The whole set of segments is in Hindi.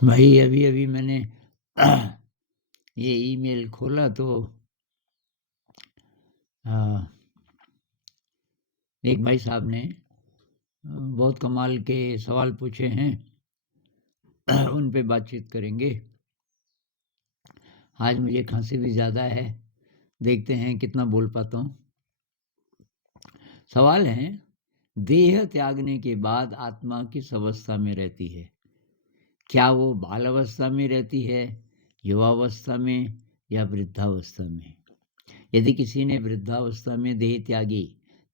भाई अभी अभी मैंने ये ईमेल खोला तो अ, एक भाई साहब ने बहुत कमाल के सवाल पूछे हैं। उन पे बातचीत करेंगे। आज मुझे खांसी भी ज़्यादा है, देखते हैं कितना बोल पाता हूँ। सवाल है, देह त्यागने के बाद आत्मा किस अवस्था में रहती है? क्या वो बाल अवस्था में रहती है, युवावस्था में या वृद्धावस्था में? यदि किसी ने वृद्धावस्था में देह त्यागी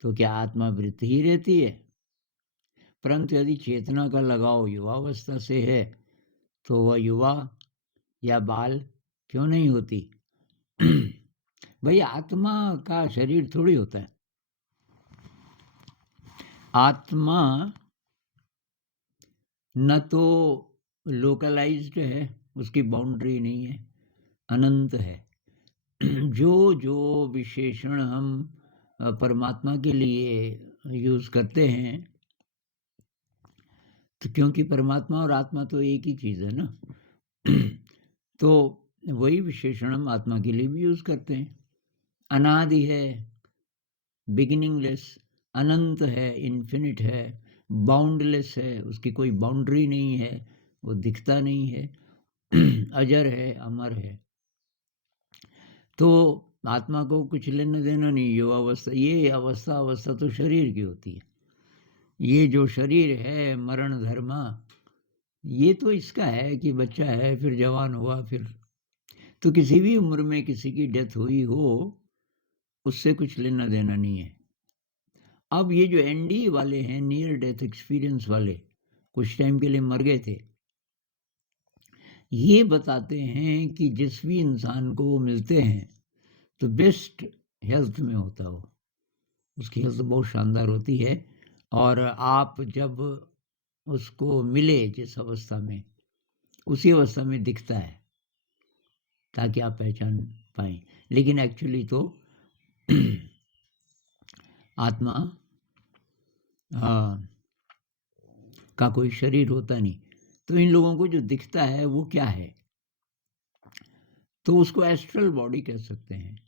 तो क्या आत्मा वृद्ध ही रहती है? परंतु यदि चेतना का लगाव युवावस्था से है तो वह युवा या बाल क्यों नहीं होती? भाई आत्मा का शरीर थोड़ी होता है। आत्मा न तो लोकलाइज्ड है, उसकी बाउंड्री नहीं है, अनंत है। जो जो विशेषण हम परमात्मा के लिए यूज करते हैं, तो क्योंकि परमात्मा और आत्मा तो एक ही चीज है ना। तो वही विशेषण हम आत्मा के लिए भी यूज करते हैं। अनादि है, बिगिनिंगलेस, अनंत है, इन्फिनिट है, बाउंडलेस है, उसकी कोई बाउंड्री नहीं है, वो दिखता नहीं है, अजर है, अमर है। तो आत्मा को कुछ लेना देना नहीं। युवावस्था, ये अवस्था तो शरीर की होती है। ये जो शरीर है मरण धर्मा, ये तो इसका है कि बच्चा है, फिर जवान हुआ, फिर तो किसी भी उम्र में किसी की डेथ हुई हो, उससे कुछ लेना देना नहीं है। अब ये जो एनडी वाले हैं, नियर डेथ एक्सपीरियंस वाले, कुछ टाइम के लिए मर गए थे, ये बताते हैं कि जिस भी इंसान को वो मिलते हैं तो बेस्ट हेल्थ में होता हो, उसकी हेल्थ बहुत शानदार होती है। और आप जब उसको मिले जिस अवस्था में, उसी अवस्था में दिखता है ताकि आप पहचान पाएं। लेकिन एक्चुअली तो आत्मा का कोई शरीर होता नहीं। तो इन लोगों को जो दिखता है वो क्या है? तो उसको एस्ट्रल बॉडी कह सकते हैं।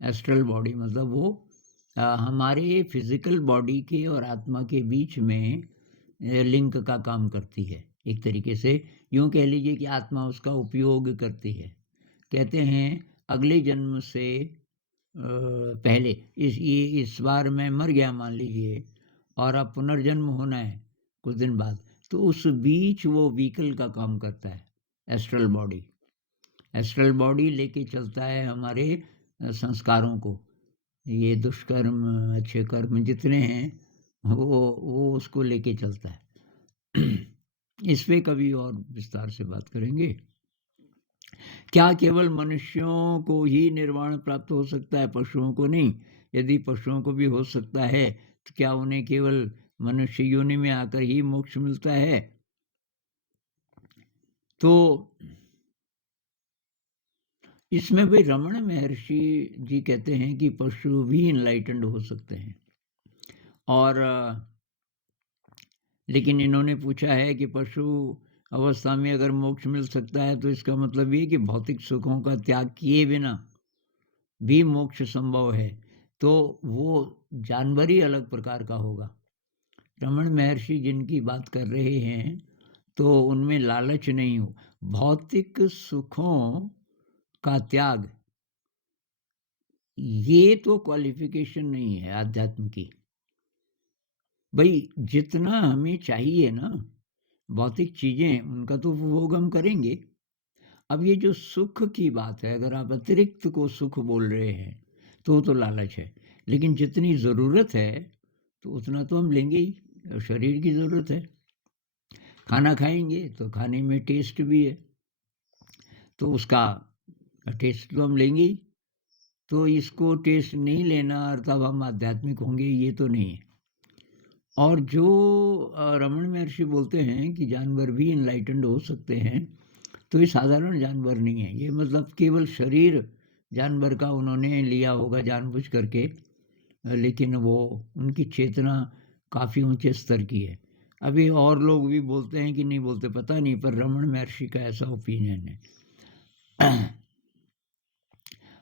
एस्ट्रल बॉडी मतलब वो हमारे फिजिकल बॉडी के और आत्मा के बीच में लिंक का काम करती है। एक तरीके से यूं कह लीजिए कि आत्मा उसका उपयोग करती है। कहते हैं अगले जन्म से पहले इस बार मैं मर गया मान लीजिए, और अब पुनर्जन्म होना है कुछ दिन बाद, तो उस बीच वो व्हीकल का काम करता है एस्ट्रल बॉडी। एस्ट्रल बॉडी लेके चलता है हमारे संस्कारों को, ये दुष्कर्म अच्छे कर्म जितने हैं वो उसको लेके चलता है। इस पे कभी और विस्तार से बात करेंगे। क्या केवल मनुष्यों को ही निर्वाण प्राप्त हो सकता है, पशुओं को नहीं? यदि पशुओं को भी हो सकता है तो क्या उन्हें केवल मनुष्य योनि में आकर ही मोक्ष मिलता है? तो इसमें भी रमण महर्षि जी कहते हैं कि पशु भी इनलाइटेंड हो सकते हैं। और लेकिन इन्होंने पूछा है कि पशु अवस्था में अगर मोक्ष मिल सकता है तो इसका मतलब ये कि भौतिक सुखों का त्याग किए बिना भी मोक्ष संभव है, तो वो जानवर ही अलग प्रकार का होगा। रमण महर्षि जिनकी बात कर रहे हैं तो उनमें लालच नहीं हो, भौतिक सुखों का त्याग, ये तो क्वालिफिकेशन नहीं है आध्यात्म की। भाई जितना हमें चाहिए ना भौतिक चीजें, उनका तो उपभोग हम करेंगे। अब ये जो सुख की बात है, अगर आप अतिरिक्त को सुख बोल रहे हैं तो लालच है। लेकिन जितनी ज़रूरत है तो उतना तो हम लेंगे ही। शरीर की ज़रूरत है, खाना खाएंगे तो खाने में टेस्ट भी है, तो उसका टेस्ट तो हम लेंगे ही। तो इसको टेस्ट नहीं लेना और तब हम आध्यात्मिक होंगे, ये तो नहीं है। और जो रमण महर्षि बोलते हैं कि जानवर भी इनलाइटेंड हो सकते हैं, तो ये साधारण जानवर नहीं है। ये मतलब केवल शरीर जानवर का उन्होंने लिया होगा जानबूझ करके, लेकिन वो उनकी चेतना काफ़ी ऊंचे स्तर की है। अभी और लोग भी बोलते हैं कि नहीं बोलते पता नहीं, पर रमन महर्षि का ऐसा ओपिनियन है।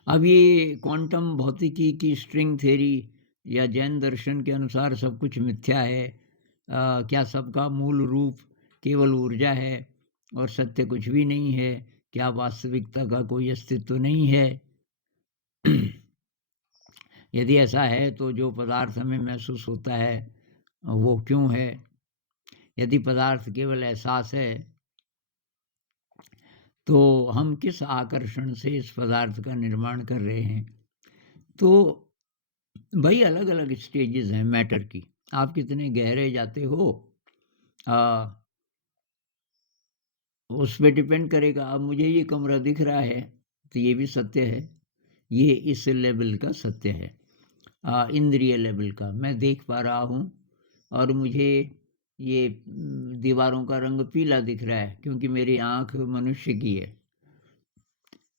अब ये क्वांटम भौतिकी की स्ट्रिंग थ्योरी या जैन दर्शन के अनुसार सब कुछ मिथ्या है, क्या सबका मूल रूप केवल ऊर्जा है और सत्य कुछ भी नहीं है? क्या वास्तविकता का कोई अस्तित्व नहीं है? यदि ऐसा है तो जो पदार्थ हमें महसूस होता है वो क्यों है? यदि पदार्थ केवल एहसास है तो हम किस आकर्षण से इस पदार्थ का निर्माण कर रहे हैं? तो भाई अलग अलग स्टेजेस हैं मैटर की, आप कितने गहरे जाते हो उस पे डिपेंड करेगा। अब मुझे ये कमरा दिख रहा है तो ये भी सत्य है, ये इस लेवल का सत्य है, इंद्रिय लेवल का मैं देख पा रहा हूँ और मुझे ये दीवारों का रंग पीला दिख रहा है क्योंकि मेरी आँख मनुष्य की है।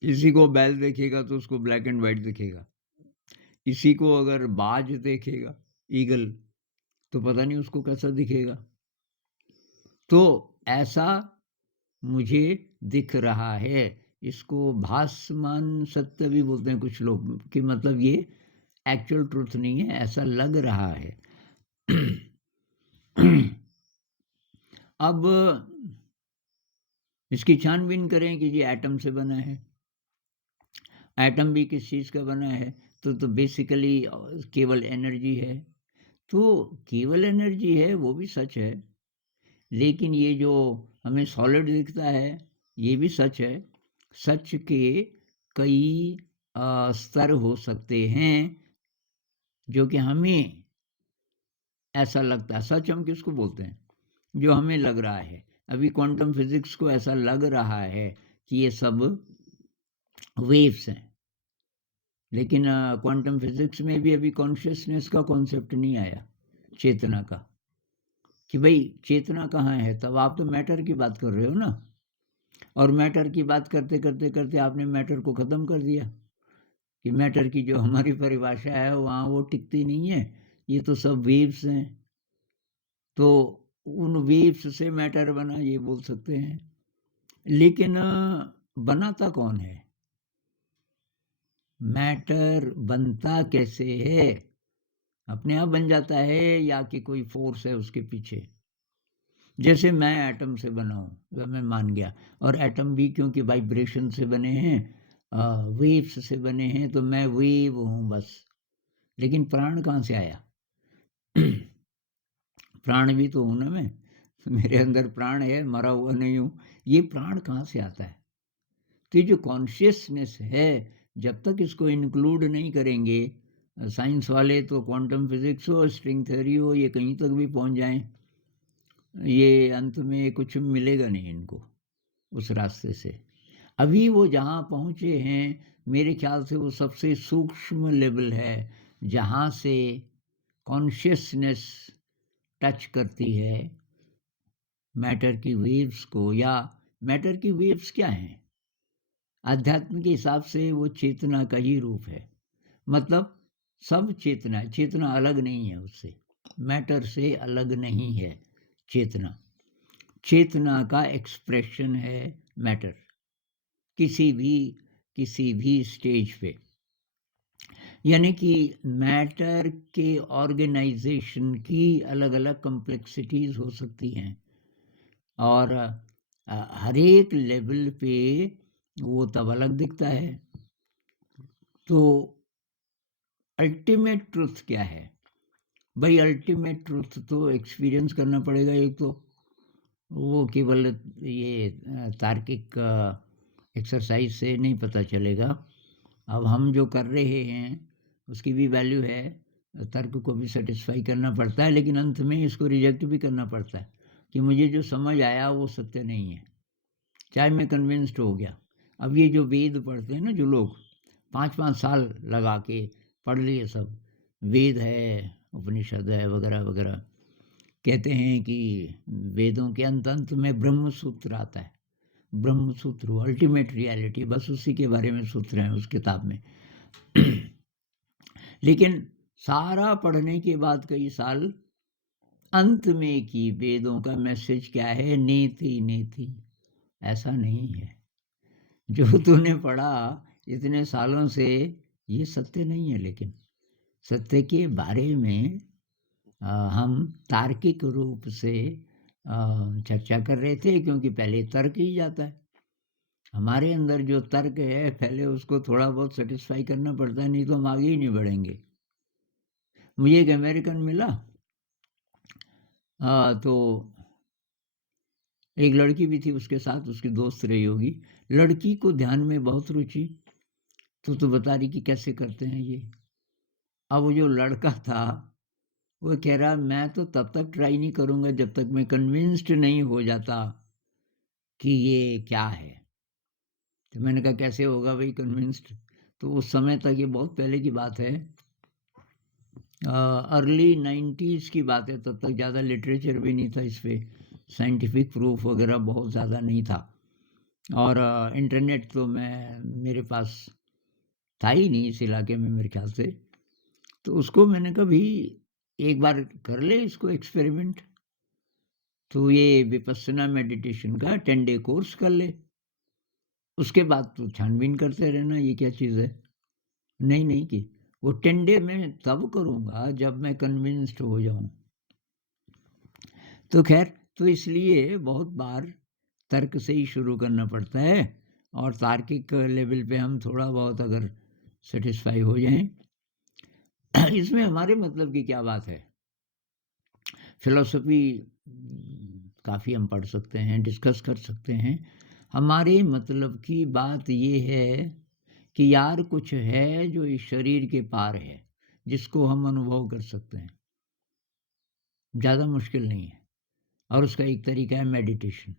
इसी को बैल देखेगा तो उसको ब्लैक एंड वाइट दिखेगा, इसी को अगर बाज देखेगा ईगल तो पता नहीं उसको कैसा दिखेगा। तो ऐसा मुझे दिख रहा है, इसको भासमान सत्य भी बोलते हैं कुछ लोग, कि मतलब ये एक्चुअल ट्रुथ नहीं है, ऐसा लग रहा है। अब इसकी छानबीन करें कि ये एटम से बना है, एटम भी किस चीज़ का बना है? तो बेसिकली केवल एनर्जी है। तो केवल एनर्जी है वो भी सच है, लेकिन ये जो हमें सॉलिड दिखता है ये भी सच है। सच के कई स्तर हो सकते हैं जो कि हमें ऐसा लगता है। सच हम किसको बोलते हैं? जो हमें लग रहा है। अभी क्वांटम फिजिक्स को ऐसा लग रहा है कि ये सब वेव्स हैं, लेकिन क्वांटम फिजिक्स में भी अभी कॉन्शियसनेस का कॉन्सेप्ट नहीं आया, चेतना का, कि भाई चेतना कहाँ है। तब आप तो मैटर की बात कर रहे हो ना, और मैटर की बात करते करते करते आपने मैटर को ख़त्म कर दिया कि मैटर की जो हमारी परिभाषा है वहाँ वो टिकती नहीं है, ये तो सब वेव्स हैं। तो उन वेव्स से मैटर बना ये बोल सकते हैं, लेकिन बनाता कौन है? मैटर बनता कैसे है? अपने आप बन जाता है या कि कोई फोर्स है उसके पीछे? जैसे मैं एटम से बना हूँ, वह मैं मान गया, और एटम भी क्योंकि वाइब्रेशन से बने हैं, वेव्स से बने हैं, तो मैं वेव हूँ बस। लेकिन प्राण कहाँ से आया? प्राण भी तो हूँ ना मैं, मेरे अंदर प्राण है, मरा हुआ नहीं हूँ। ये प्राण कहाँ से आता है? तो ये जो कॉन्शियसनेस है, जब तक इसको इंक्लूड नहीं करेंगे, साइंस वाले तो क्वांटम फिजिक्स हो, स्ट्रिंग थ्योरी हो, ये कहीं तक भी पहुँच जाएं, ये अंत में कुछ मिलेगा नहीं इनको उस रास्ते से। अभी वो जहाँ पहुँचे हैं, मेरे ख्याल से वो सबसे सूक्ष्म लेवल है जहाँ से कॉन्शियसनेस टच करती है मैटर की वेव्स को। या मैटर की वेव्स क्या हैं? आध्यात्म के हिसाब से वो चेतना का ही रूप है। मतलब सब चेतना, चेतना अलग नहीं है उससे, मैटर से अलग नहीं है चेतना। चेतना का एक्सप्रेशन है मैटर, किसी भी स्टेज पे। यानी कि मैटर के ऑर्गेनाइजेशन की अलग अलग कॉम्प्लेक्सिटीज़ हो सकती हैं, और हर एक लेवल पे वो तब अलग दिखता है। तो अल्टीमेट ट्रुथ क्या है भाई? अल्टीमेट ट्रुथ तो एक्सपीरियंस करना पड़ेगा। एक तो वो केवल ये तार्किक एक्सरसाइज से नहीं पता चलेगा। अब हम जो कर रहे हैं उसकी भी वैल्यू है, तर्क को भी सेटिस्फाई करना पड़ता है, लेकिन अंत में इसको रिजेक्ट भी करना पड़ता है कि मुझे जो समझ आया वो सत्य नहीं है, चाहे मैं कन्विंस्ड हो गया। अब ये जो वेद पढ़ते हैं ना जो लोग, 5-5 साल लगा के पढ़ लिए सब, वेद है, उपनिषद है, वगैरह वगैरह, कहते हैं कि वेदों के अंत अंत में ब्रह्म सूत्र आता है। ब्रह्म सूत्र अल्टीमेट रियलिटी, बस उसी के बारे में सूत्र हैं उस किताब में। लेकिन सारा पढ़ने के बाद कई साल अंत में कि वेदों का मैसेज क्या है, नेति नेति, ऐसा नहीं है। जो तूने पढ़ा इतने सालों से, ये सत्य नहीं है। लेकिन सत्य के बारे में हम तार्किक रूप से चर्चा कर रहे थे, क्योंकि पहले तर्क ही जाता है। हमारे अंदर जो तर्क है, पहले उसको थोड़ा बहुत सेटिस्फाई करना पड़ता है, नहीं तो हम आगे ही नहीं बढ़ेंगे। मुझे एक अमेरिकन मिला, तो एक लड़की भी थी उसके साथ, उसकी दोस्त रही होगी। लड़की को ध्यान में बहुत रुचि, तो बता रही कि कैसे करते हैं ये। अब वो जो लड़का था, वो कह रहा मैं तो तब तक ट्राई नहीं करूँगा जब तक मैं कन्विंस्ड नहीं हो जाता कि ये क्या है। तो मैंने कहा कैसे होगा भाई कन्विंस्ड? तो उस समय तक, ये बहुत पहले की बात है, अर्ली 90s की बात है, तब तक ज़्यादा लिटरेचर भी नहीं था इस पर, साइंटिफिक प्रूफ वगैरह बहुत ज़्यादा नहीं था, और इंटरनेट तो मेरे पास था ही नहीं इस इलाके में मेरे ख्याल से। तो उसको मैंने कहा भाई एक बार कर ले इसको एक्सपेरिमेंट, तो ये विपस्सना मेडिटेशन का 10 डे कोर्स कर ले, उसके बाद तो छानबीन करते रहना ये क्या चीज़ है। नहीं नहीं कि वो 10 डे में तब करूँगा जब मैं कन्विंस्ड हो जाऊँ। तो खैर, तो इसलिए बहुत बार तर्क से ही शुरू करना पड़ता है, और तार्किक लेवल पे हम थोड़ा बहुत अगर सेटिस्फाई हो जाएं, इसमें हमारे मतलब की क्या बात है। फिलॉसफी काफ़ी हम पढ़ सकते हैं, डिस्कस कर सकते हैं। हमारे मतलब की बात ये है कि यार कुछ है जो इस शरीर के पार है, जिसको हम अनुभव कर सकते हैं। ज़्यादा मुश्किल नहीं है, और उसका एक तरीका है मेडिटेशन।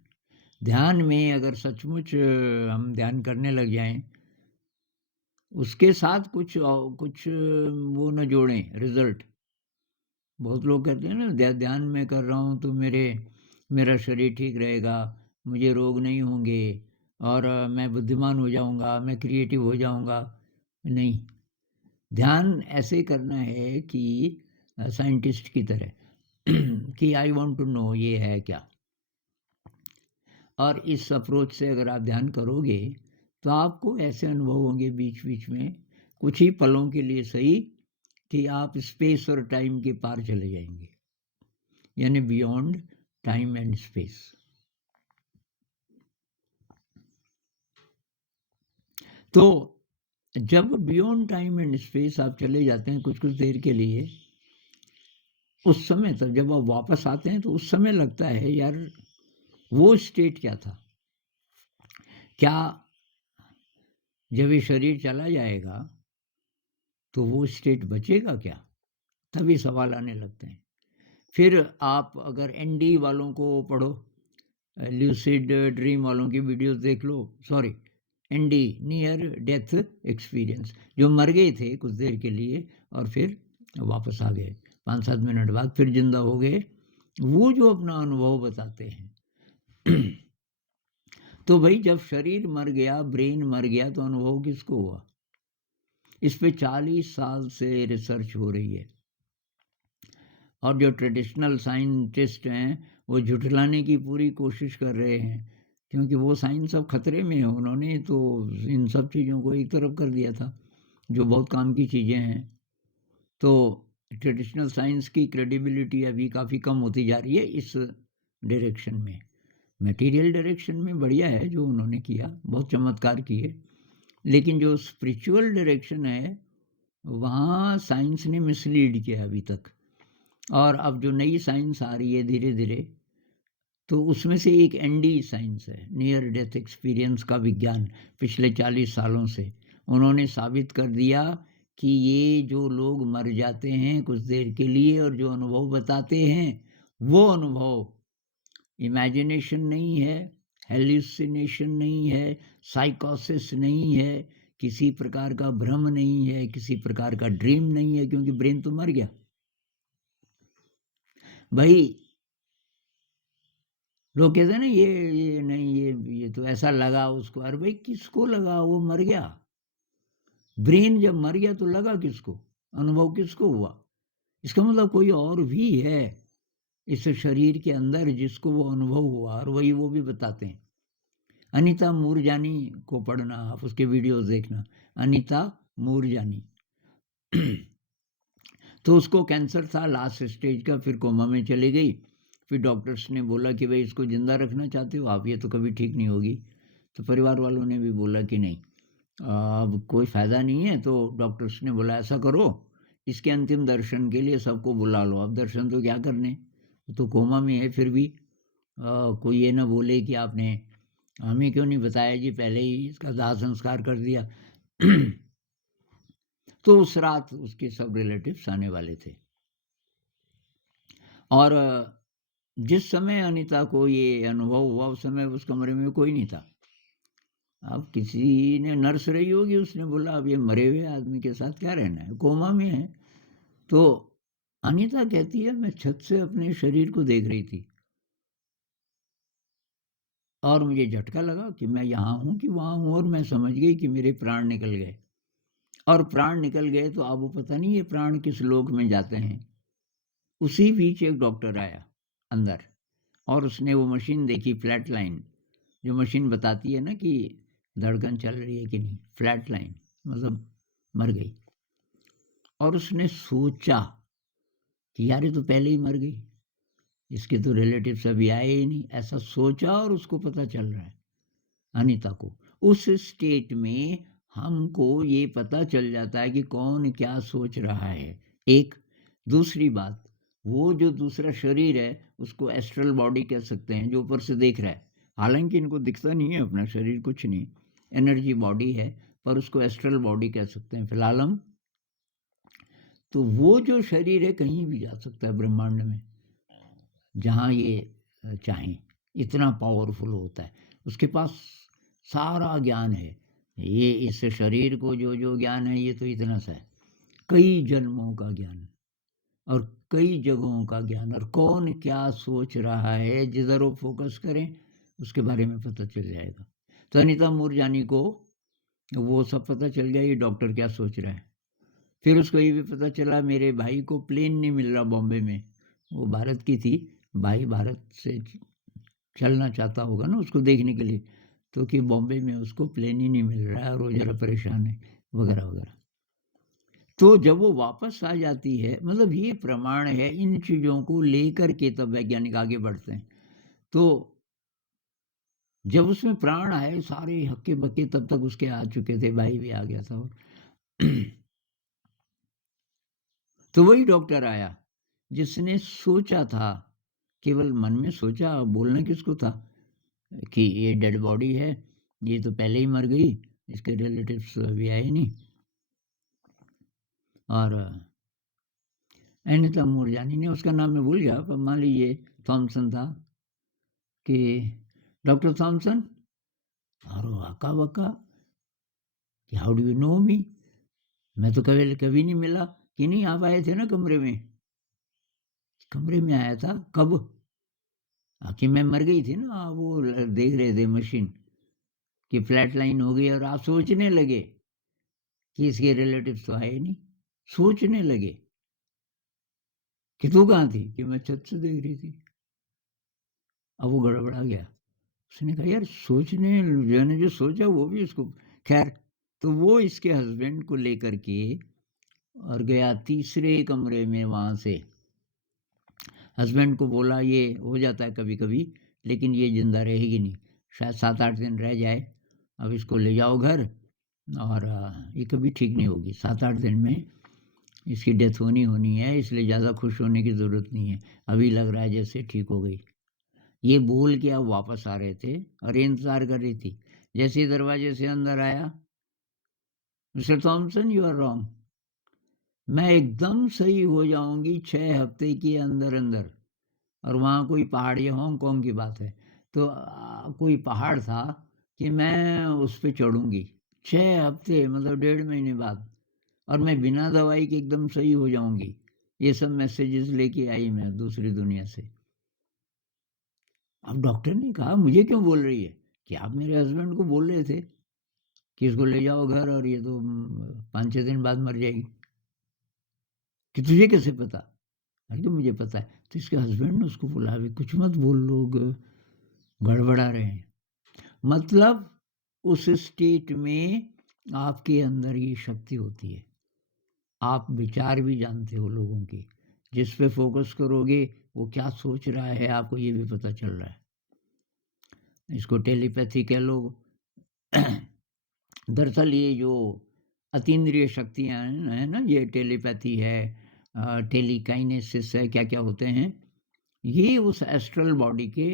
ध्यान में अगर सचमुच हम ध्यान करने लग जाएं, उसके साथ कुछ वो न जोड़ें रिजल्ट। बहुत लोग कहते हैं ना, ध्यान में कर रहा हूँ तो मेरा शरीर ठीक रहेगा, मुझे रोग नहीं होंगे, और मैं बुद्धिमान हो जाऊँगा, मैं क्रिएटिव हो जाऊँगा। नहीं, ध्यान ऐसे करना है कि साइंटिस्ट की तरह कि आई वांट टू नो ये है क्या। और इस अप्रोच से अगर आप ध्यान करोगे, तो आपको ऐसे अनुभव होंगे बीच बीच में, कुछ ही पलों के लिए सही, कि आप स्पेस और टाइम के पार चले जाएंगे, यानी बियॉन्ड टाइम एंड स्पेस। तो जब बियॉन्ड टाइम एंड स्पेस आप चले जाते हैं कुछ कुछ देर के लिए, उस समय तक जब आप वापस आते हैं, तो उस समय लगता है यार वो स्टेट क्या था। क्या जब ये शरीर चला जाएगा तो वो स्टेट बचेगा क्या? तभी सवाल आने लगते हैं। फिर आप अगर एनडी वालों को पढ़ो, ल्यूसिड ड्रीम वालों की वीडियोस देख लो, sorry N D, near death experience, जो मर गए थे कुछ देर के लिए और फिर वापस आ गए, 5-7 मिनट बाद फिर जिंदा हो गए, वो जो अपना अनुभव बताते हैं। तो भाई जब शरीर मर गया, ब्रेन मर गया, तो अनुभव किसको हुआ? इस पे 40 साल से रिसर्च हो रही है, और जो ट्रेडिशनल साइंटिस्ट हैं वो झुठलाने की पूरी कोशिश कर रहे हैं, क्योंकि वो साइंस अब खतरे में है। उन्होंने तो इन सब चीज़ों को एक तरफ कर दिया था जो बहुत काम की चीज़ें हैं। तो ट्रेडिशनल साइंस की क्रेडिबिलिटी अभी काफ़ी कम होती जा रही है इस डायरेक्शन में। मटेरियल डायरेक्शन में बढ़िया है जो उन्होंने किया, बहुत चमत्कार किए, लेकिन जो स्पिरिचुअल डायरेक्शन है वहाँ साइंस ने मिसलीड किया अभी तक। और अब जो नई साइंस आ रही है धीरे धीरे, तो उसमें से एक एनडी साइंस है, नियर डेथ एक्सपीरियंस का विज्ञान। पिछले 40 सालों से उन्होंने साबित कर दिया कि ये जो लोग मर जाते हैं कुछ देर के लिए और जो अनुभव बताते हैं, वो अनुभव इमेजिनेशन नहीं है, हेल्यूसिनेशन नहीं है, साइकोसिस नहीं है, किसी प्रकार का भ्रम नहीं है, किसी प्रकार का ड्रीम नहीं है, क्योंकि ब्रेन तो मर गया भाई। लोग कहते हैं ना ये नहीं, ये तो ऐसा लगा उसको। अरे भाई किसको लगा? वो मर गया। ब्रेन जब मर गया तो लगा किसको? अनुभव किसको हुआ? इसका मतलब कोई और भी है इस शरीर के अंदर जिसको वो अनुभव हुआ, और वही वो भी बताते हैं। अनीता मूरजानी को पढ़ना, आप उसके वीडियोस देखना, अनीता मूरजानी। तो उसको कैंसर था लास्ट स्टेज का, फिर कोमा में चली गई। फिर डॉक्टर्स ने बोला कि भाई इसको ज़िंदा रखना चाहते हो आप, ये तो कभी ठीक नहीं होगी। तो परिवार वालों ने भी बोला कि नहीं, अब कोई फ़ायदा नहीं है। तो डॉक्टर्स ने बोला ऐसा करो, इसके अंतिम दर्शन के लिए सबको बुला लो। अब दर्शन तो क्या करने, तो कोमा में है। फिर भी कोई ये ना बोले कि आपने हमें क्यों नहीं बताया जी, पहले ही इसका दाह संस्कार कर दिया। तो उस रात उसके सब रिलेटिव्स आने वाले थे, और जिस समय अनीता को ये अनुभव हुआ उस समय उस कमरे में कोई नहीं था। अब किसी ने नर्स रही होगी, उसने बोला अब ये मरे हुए आदमी के साथ क्या रहना है, कोमा में है। तो अनीता कहती है मैं छत से अपने शरीर को देख रही थी, और मुझे झटका लगा कि मैं यहाँ हूँ कि वहाँ हूँ, और मैं समझ गई कि मेरे प्राण निकल गए। और प्राण निकल गए तो अब वो पता नहीं ये प्राण किस लोक में जाते हैं। उसी बीच एक डॉक्टर आया अंदर, और उसने वो मशीन देखी, फ्लैट लाइन, जो मशीन बताती है ना कि धड़कन चल रही है कि नहीं, फ्लैट लाइन मतलब मर गई। और उसने सोचा कि यार ये तो पहले ही मर गई, इसके तो रिलेटिव्स अभी आए ही नहीं, ऐसा सोचा। और उसको पता चल रहा है अनीता को, उस स्टेट में हमको ये पता चल जाता है कि कौन क्या सोच रहा है। एक दूसरी बात, वो जो दूसरा शरीर है उसको एस्ट्रल बॉडी कह सकते हैं, जो ऊपर से देख रहा है। हालांकि इनको दिखता नहीं है अपना शरीर, कुछ नहीं, एनर्जी बॉडी है, पर उसको एस्ट्रल बॉडी कह सकते हैं फिलहाल हम। तो वो जो शरीर है कहीं भी जा सकता है ब्रह्मांड में, जहाँ ये चाहें, इतना पावरफुल होता है उसके पास, सारा ज्ञान है। ये इस शरीर को जो जो ज्ञान है ये तो इतना सा है, कई जन्मों का ज्ञान और कई जगहों का ज्ञान, और कौन क्या सोच रहा है जिधर वो फोकस करें उसके बारे में पता चल जाएगा। तो अनीता मूरजानी को वो सब पता चल गया ये डॉक्टर क्या सोच रहा है। फिर उसको ये भी पता चला मेरे भाई को प्लेन नहीं मिल रहा बॉम्बे में, वो भारत की थी, भाई भारत से चलना चाहता होगा ना उसको देखने के लिए, तो कि बॉम्बे में उसको प्लेन ही नहीं मिल रहा है और वो ज़रा परेशान है वगैरह वगैरह। तो जब वो वापस आ जाती है, मतलब ये प्रमाण है, इन चीज़ों को लेकर के तब वैज्ञानिक आगे बढ़ते हैं। तो जब उसमें प्राण आए सारे हक्के बक्के तब तक उसके आ चुके थे, भाई भी आ गया था। और तो वही डॉक्टर आया जिसने सोचा था, केवल मन में सोचा, बोलना किसको था कि ये डेड बॉडी है, ये तो पहले ही मर गई, इसके रिलेटिव्स अभी आए नहीं। और अनीता मूरजानी ने, उसका नाम मैं भूल गया पर मान लीजिए थॉमसन था, कि डॉक्टर थॉमसन, और वाका बका कि हाउ डू यू नो मी, मैं तो कभी कभी नहीं मिला। कि नहीं आप आए थे ना कमरे में, कमरे में आया था कब, कि मैं मर गई थी ना, वो देख रहे थे मशीन कि फ्लैट लाइन हो गई, और आप सोचने लगे कि इसके रिलेटिव्स तो आए नहीं, सोचने लगे कि तू कहाँ थी, कि मैं छत से देख रही थी। अब वो गड़बड़ा गया, उसने कहा यार सोचने, मैंने जो सोचा वो भी उसको, खैर। तो वो इसके हस्बैंड को लेकर के और गया तीसरे कमरे में, वहाँ से हस्बैंड को बोला ये हो जाता है कभी कभी, लेकिन ये जिंदा रहेगी नहीं, शायद 7-8 दिन रह जाए, अब इसको ले जाओ घर, और ये कभी ठीक नहीं होगी, 7-8 दिन में इसकी डेथ होनी है, इसलिए ज़्यादा खुश होने की ज़रूरत नहीं है, अभी लग रहा है जैसे ठीक हो गई। ये बोल के अब वापस आ रहे थे और ये इंतज़ार कर रही थी। जैसे ही दरवाजे से अंदर आया, mister Thomson you are wrong, मैं एकदम सही हो जाऊंगी 6 हफ्ते के अंदर अंदर। और वहाँ कोई पहाड़, ये हांगकांग की बात है, तो कोई पहाड़ था कि मैं उस पे चढ़ूंगी 6 हफ्ते, मतलब 1.5 महीने बाद, और मैं बिना दवाई के एकदम सही हो जाऊंगी। ये सब मैसेजेस लेके आई मैं दूसरी दुनिया से। अब डॉक्टर ने कहा मुझे क्यों बोल रही है, कि आप मेरे हस्बैंड को बोल रहे थे कि इसको ले जाओ घर, और ये तो 5-6 दिन बाद मर जाएगी, कि तुझे कैसे पता। अरे मुझे पता है। तो इसके हस्बैंड ने उसको बोला, अभी कुछ मत बोल, लोग गड़बड़ा रहे हैं। मतलब उस स्टेट में आपके अंदर ये शक्ति होती है। आप विचार भी जानते हो लोगों के। जिस पे फ़ोकस करोगे वो क्या सोच रहा है आपको ये भी पता चल रहा है। इसको टेलीपैथी कह लो। दरअसल ये जो अतीन्द्रिय शक्तियाँ हैं ना, ये टेलीपैथी है, टेलीकाइनेसिस है, क्या-क्या होते हैं, ये उस एस्ट्रल बॉडी के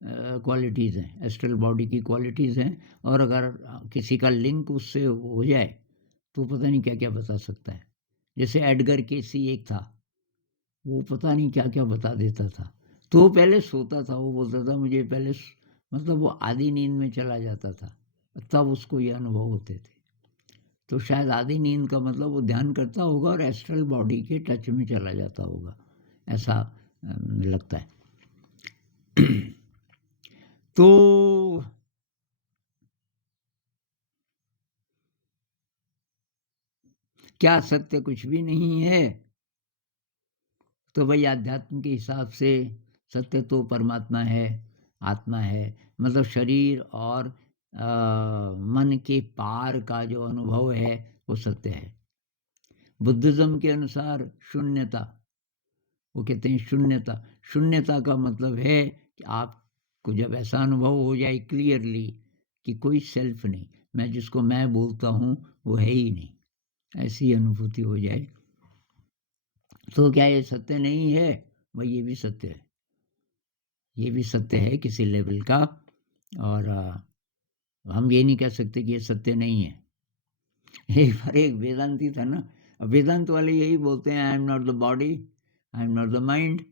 क्वालिटीज़ हैं, एस्ट्रल बॉडी की क्वालिटीज़ हैं। और अगर किसी का लिंक उससे हो जाए तो पता नहीं क्या-क्या बता सकता है। जैसे एडगर केसी एक था, वो पता नहीं क्या-क्या बता देता था। तो वो पहले सोता था, वो बोलता था मुझे पहले मतलब वो आधी नींद में चला जाता था, तब उसको ये अनुभव होते थे। तो शायद आधी नींद का मतलब वो ध्यान करता होगा और एस्ट्रल बॉडी के टच में चला जाता होगा, ऐसा लगता है। तो क्या सत्य कुछ भी नहीं है? तो भाई आध्यात्म के हिसाब से सत्य तो परमात्मा है, आत्मा है। मतलब शरीर और मन के पार का जो अनुभव है वो सत्य है। बुद्धिज़्म के अनुसार शून्यता, वो कहते हैं शून्यता। शून्यता का मतलब है कि आपको जब ऐसा अनुभव हो जाए क्लियरली कि कोई सेल्फ नहीं, मैं जिसको मैं बोलता हूँ वो है ही नहीं, ऐसी अनुभूति हो जाए, तो क्या ये सत्य नहीं है? भाई ये भी सत्य है। ये भी सत्य है किसी लेवल का। और हम ये नहीं कह सकते कि ये सत्य नहीं है। एक बार एक वेदांती था ना, अब वेदांत वाले यही बोलते हैं, I am not the body, I am not the mind.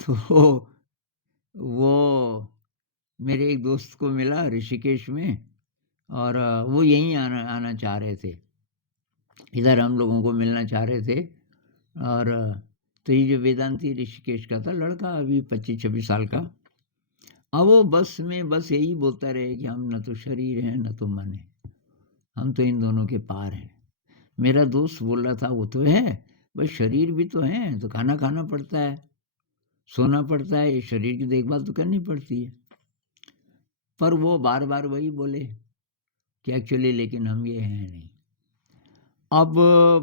तो वो मेरे एक दोस्त को मिला ऋषिकेश में, और वो यहीं आना आना चाह रहे थे, इधर हम लोगों को मिलना चाह रहे थे। और तो ये जो वेदांती ऋषिकेश का था लड़का, अभी 25-26 साल का, अब वो बस में बस यही बोलता रहे कि हम न तो शरीर हैं न तो मन है, हम तो इन दोनों के पार हैं। मेरा दोस्त बोल रहा था वो तो है, बस शरीर भी तो है, तो खाना खाना पड़ता है, सोना पड़ता है, ये शरीर की देखभाल तो करनी पड़ती है। पर वो बार बार वही बोले कि एक्चुअली लेकिन हम ये हैं नहीं। अब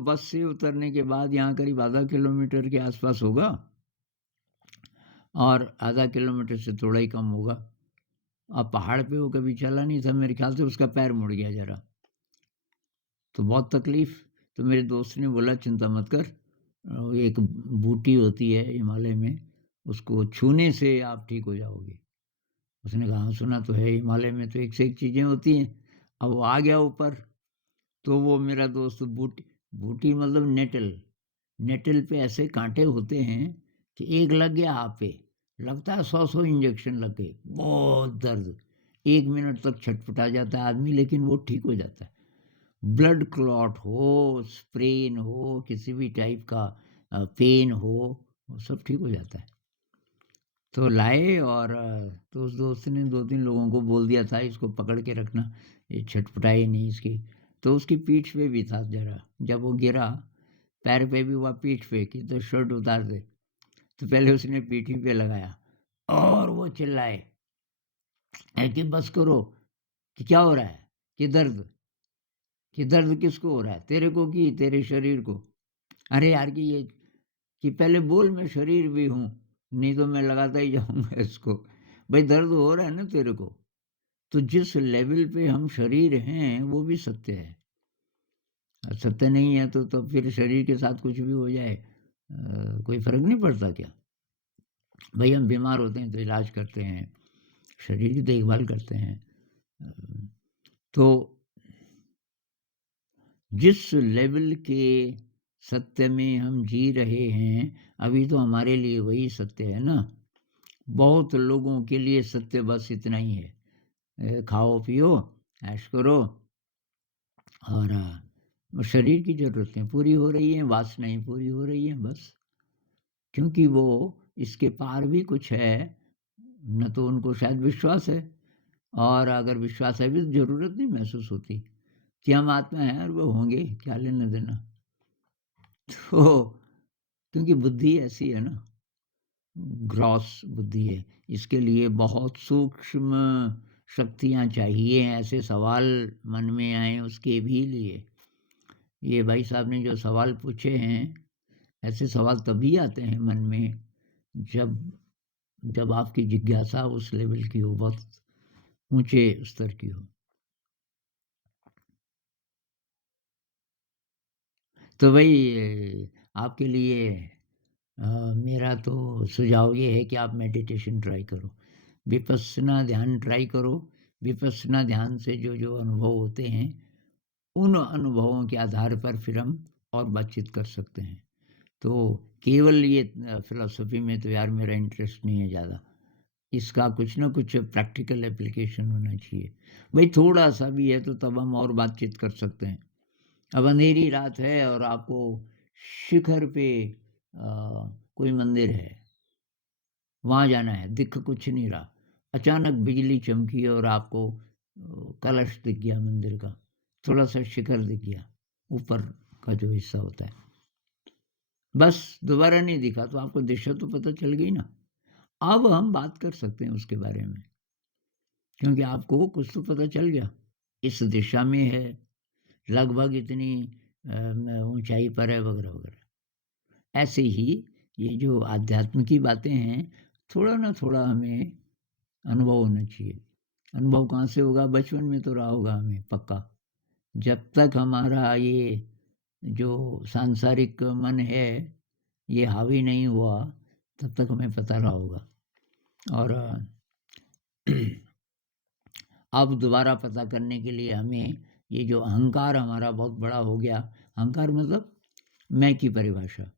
बस से उतरने के बाद यहाँ करीब आधा किलोमीटर के आसपास होगा, और आधा किलोमीटर से थोड़ा ही कम होगा। अब पहाड़ पे वो कभी चला नहीं था, मेरे ख्याल से उसका पैर मुड़ गया ज़रा, तो बहुत तकलीफ़। तो मेरे दोस्त ने बोला चिंता मत कर, एक बूटी होती है हिमालय में, उसको छूने से आप ठीक हो जाओगे। उसने कहा हाँ, सुना तो है, हिमालय में तो एक से एक चीज़ें होती हैं। अब वो आ गया ऊपर, तो वो मेरा दोस्त बूटी, बूटी मतलब नेटल, नेटल पे ऐसे काँटे होते हैं कि एक लग गया आप पे, लगता है 100-100 इंजेक्शन लग गए, बहुत दर्द, 1 मिनट तक छटपटा जाता है आदमी, लेकिन वो ठीक हो जाता है। ब्लड क्लॉट हो, स्प्रेन हो, किसी भी टाइप का पेन हो, वो सब ठीक हो जाता है। तो लाए, और तो उस दोस्त ने 2-3 लोगों को बोल दिया था इसको पकड़ के रखना, ये छटपटाए नहीं इसकी। तो उसकी पीठ पे भी था ज़रा, जब वो गिरा, पैर पे भी हुआ, पीठ पे कि तो शर्ट उतार दे। तो पहले उसने पीठी पे लगाया, और वो चिल्लाए कि बस करो, कि क्या हो रहा है? कि दर्द, कि दर्द किसको हो रहा है? तेरे को कि तेरे शरीर को? अरे यार कि ये, कि पहले बोल मैं शरीर भी हूँ, नहीं तो मैं लगाता ही जाऊँगा इसको। भाई दर्द हो रहा है ना तेरे को, तो जिस लेवल पे हम शरीर हैं वो भी सत्य है। सत्य नहीं है तो तब फिर शरीर के साथ कुछ भी हो जाए कोई फ़र्क नहीं पड़ता क्या? भई हम बीमार होते हैं तो इलाज करते हैं, शरीर की देखभाल करते हैं। अ, तो जिस लेवल के सत्य में हम जी रहे हैं, अभी तो हमारे लिए वही सत्य है ना। बहुत लोगों के लिए सत्य बस इतना ही है, खाओ पियो, ऐश करो, और शरीर की ज़रूरतें पूरी हो रही हैं, वासनाएँ पूरी हो रही हैं बस। क्योंकि वो इसके पार भी कुछ है, न तो उनको शायद विश्वास है, और अगर विश्वास है भी तो ज़रूरत नहीं महसूस होती कि हम आत्मा हैं और वो होंगे, क्या लेना-देना। तो क्योंकि बुद्धि ऐसी है ना, ग्रॉस बुद्धि है। इसके लिए बहुत सूक्ष्म शक्तियाँ चाहिए, ऐसे सवाल मन में आएँ उसके भी लिए। ये भाई साहब ने जो सवाल पूछे हैं, ऐसे सवाल तभी आते हैं मन में जब जब आपकी जिज्ञासा उस लेवल की हो, बहुत ऊँचे स्तर की हो। तो भई आपके लिए मेरा तो सुझाव ये है कि आप मेडिटेशन ट्राई करो। विपस्सना ध्यान ट्राई करो। विपस्सना ध्यान से जो अनुभव होते हैं, उन अनुभवों के आधार पर फिर हम और बातचीत कर सकते हैं। तो केवल ये फ़िलॉसफ़ी में तो यार मेरा इंटरेस्ट नहीं है ज़्यादा। इसका कुछ न कुछ प्रैक्टिकल एप्लीकेशन होना चाहिए। भई थोड़ा-सा भी है तो तब हम और बातचीत कर सकते हैं। अब अंधेरी रात है और आपको शिखर पे कोई मंदिर है, वहाँ जाना है, दिख कुछ नहीं रहा। अचानक बिजली चमकी और आपको कलश दिख गया मंदिर का, थोड़ा-सा शिखर दिख गया, ऊपर का जो हिस्सा होता है। बस दोबारा नहीं दिखा तो आपको दिशा तो पता चल गई ना। अब हम बात कर सकते हैं उसके बारे में, क्योंकि आपको कुछ तो पता चल गया। इस दिशा में है, लगभग इतनी ऊँचाई पर है वगैरह-वगैरह। ऐसे ही ये जो आध्यात्म की बातें हैं, थोड़ा ना थोड़ा हमें अनुभव होना चाहिए। अनुभव कहाँ से होगा? बचपन में तो रहा होगा हमें पक्का। जब तक हमारा ये जो सांसारिक मन है, ये हावी नहीं हुआ, तब तक हमें पता रहा होगा। और अब दोबारा पता करने के लिए हमें ये जो अहंकार हमारा बहुत बड़ा हो गया, अहंकार मतलब मैं की परिभाषा।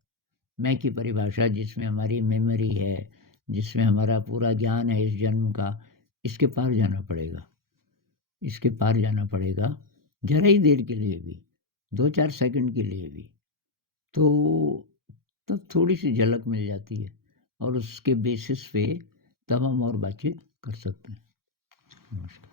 मैं की परिभाषा जिसमें हमारी मेमोरी है, जिसमें हमारा पूरा ज्ञान है इस जन्म का, इसके पार जाना पड़ेगा। इसके पार जाना पड़ेगा, ज़रा ही देर के लिए भी, 2-4 सेकंड के लिए भी। तो तब थोड़ी-सी झलक मिल जाती है और उसके बेसिस पे तब हम और बातचीत कर सकते हैं। नमस्कार।